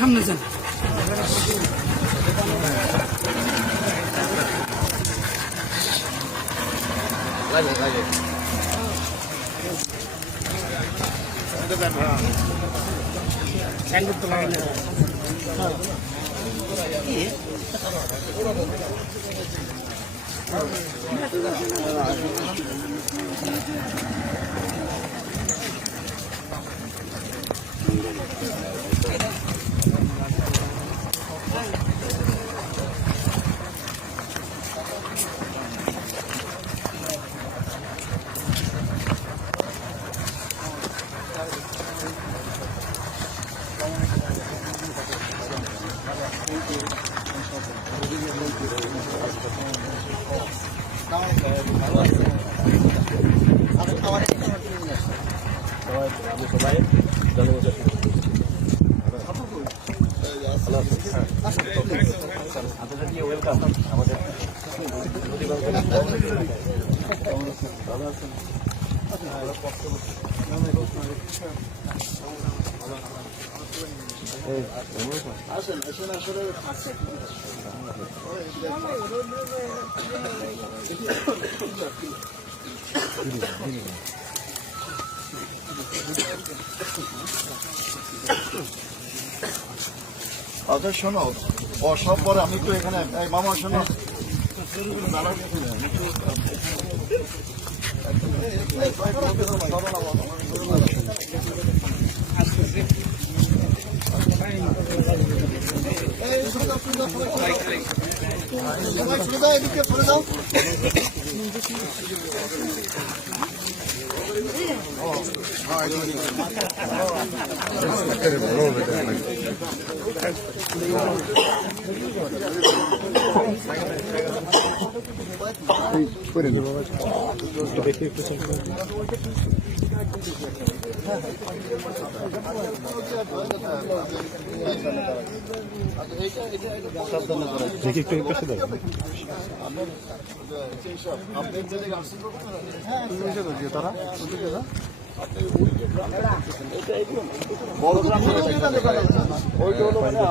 সামনে যান। আচ্ছা শোনো, বসার পরে আমি তো এখানে মামা শোনো, এদিকে সরে যাও।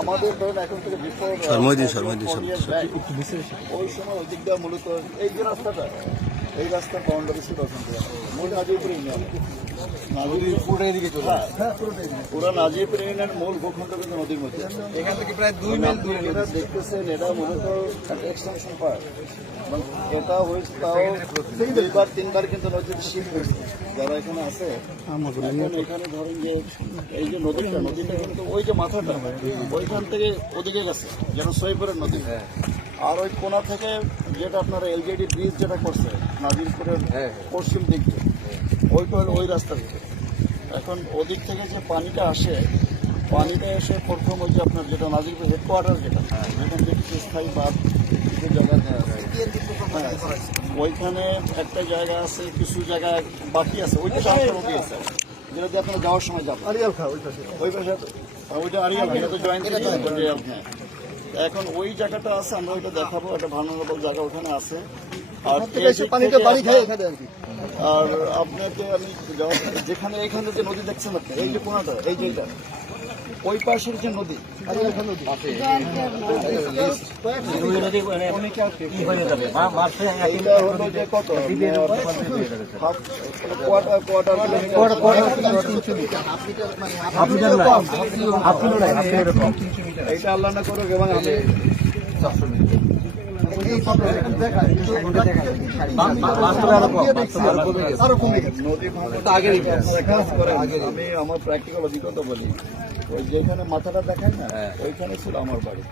আমাদের ধরুন এখন থেকে ওই সময় ওই দিক দিয়ে মূলত এই যে রাস্তাটা, এই রাস্তার বাউন্ডারি ছিল মূল নাজিরপুর ইউনিয়ন, পুরো নাজিরপুর ইউনিয়নের মূল ভূখণ্ড কিন্তু নদীর মধ্যে। এখান থেকে প্রায় 2 মাইল দূরে দেখতেছেন, এটা মূলত একটা এক্সটেনশন পার্ট। এটা হয়েছে তাও 2-3বার কিন্তু নদীতে শিফট হয়েছে। যারা এখানে আছে এখানে ধরেন যে এই যে নদীটা কিন্তু ওই যে মাথাটা ওইখান থেকে ওদিকে গেছে যেন সৈপুরের নদী। আর ওই কোনা থেকে যেটা আপনারা এলজেডি ব্রিজ যেটা করছে নাজিরপুরের পশ্চিম দিকটা, ওইটা হলো ওই রাস্তা থেকে। এখন ওদিক থেকে যে পানিটা আসে, পানিটা এসে প্রথম হচ্ছে আপনার যেটা নাজিরপুর হেডকোয়ার্টার যেটা, এখান থেকে স্থায়ী বাদ কিছু জায়গা ওইখানে একটা জায়গা আছে, কিছু জায়গা বাকি আছে, ওইটা নদী আছে যেটা দিয়ে আপনারা যাওয়ার সময় যাবেন ওই পাশে, ওইটা আরিয়াল খা তো জয়েন্ট। এখন ওই জায়গাটা আছে, আমরা ওইটা দেখাবো, একটা ভার্নারেবল জায়গা ওখানে আছে। আর আর আপনাকে আমি যেখানে এইখানে যে নদী দেখছেন আপনি, এই যে কোনাটা, এই যেটা ওই পাশের যে নদী, কত এইটা আল্লাহ না করুক। এবং আমি আমি আমার প্র্যাকটিক্যাল অভিজ্ঞতা বলি, ওই যেখানে মাথাটা দেখায় না, ওইখানে ছিল আমার বাড়ি।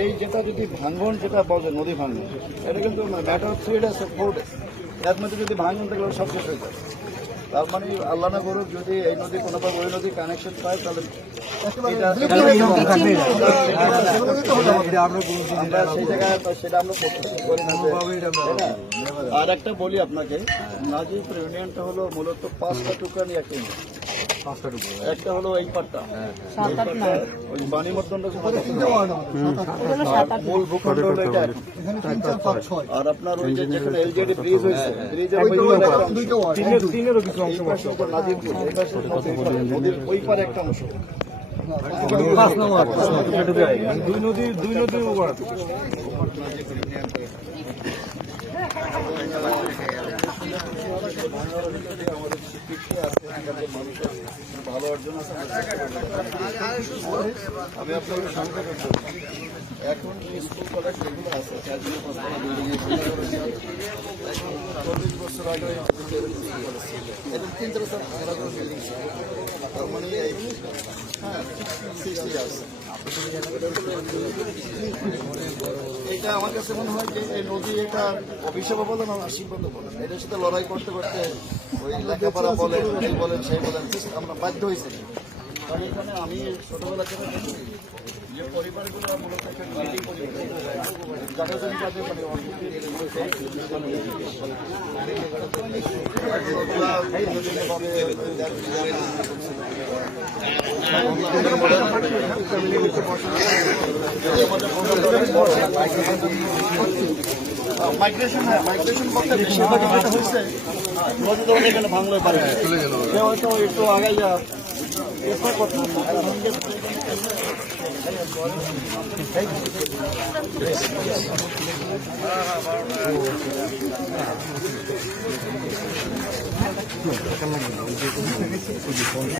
এই যেটা যদি ভাঙ্গন যেটা বলে নদী ভাঙ্গন, এটা কিন্তু ম্যাটার অফ 3 days 4 days, এর মধ্যে যদি ভাঙ্গন থাকলে সব শেষ হয়ে যায়। তার মানে আল্লাহ না করুক যদি এই নদী কোনোবার ওই নদী কানেকশন পায়, তাহলে সেই জায়গায় সেটা আমরা করতে। আর একটা বলি আপনাকে, নাজিরপুর ইউনিয়নটা হলো মূলত 5টা টুকরা নিয়ে একটা ইউনিয়ন। একটা হলো এই পাটটা, ওই বাণীমর্দনটা মূল ভূখণ্ড হলো এটা এখন। আর আপনার ওই যে যেখানে এলজেডি ব্রিজ হয়েছে, ব্রিজের নাজিরপুর, এই পাশে নদীর ওই পারে একটা অংশ। দুই নদীর উপর ভালো অর্জন আছে। আমি আপনাকে সংক্ষেপে বলছি, এখন যে স্কুল কলেজ যেগুলো আছে 40 বছর আগে এরকম 3-4 আলাদা বিল্ডিং ছিল, তার মানে হ্যাঁ 60 ইয়ার্স। এটা আমার কাছে মনে হয় যে এই নদী এটা অভিশাপ বলেন আর আশীর্বাদ বলেন, এটার সাথে লড়াই করতে করতে ওই লেখাপড়া বলেন, এই বলেন সেই বলেন, আমরা বাধ্য হয়েছি। কারণ এখানে আমি ছোটবেলা থেকে দেখি যে পরিবারগুলো মূলত একটা বিল্ডিং পরিবার, যাদের জন্য তাদের মানে মাইগ্রেশন করতে বেশিরভাগ যেটা হয়েছে নদী ধরনের এখানে ভাঙলে পারে সে হয়তো একটু আগাই যা চেষ্টা করতাম।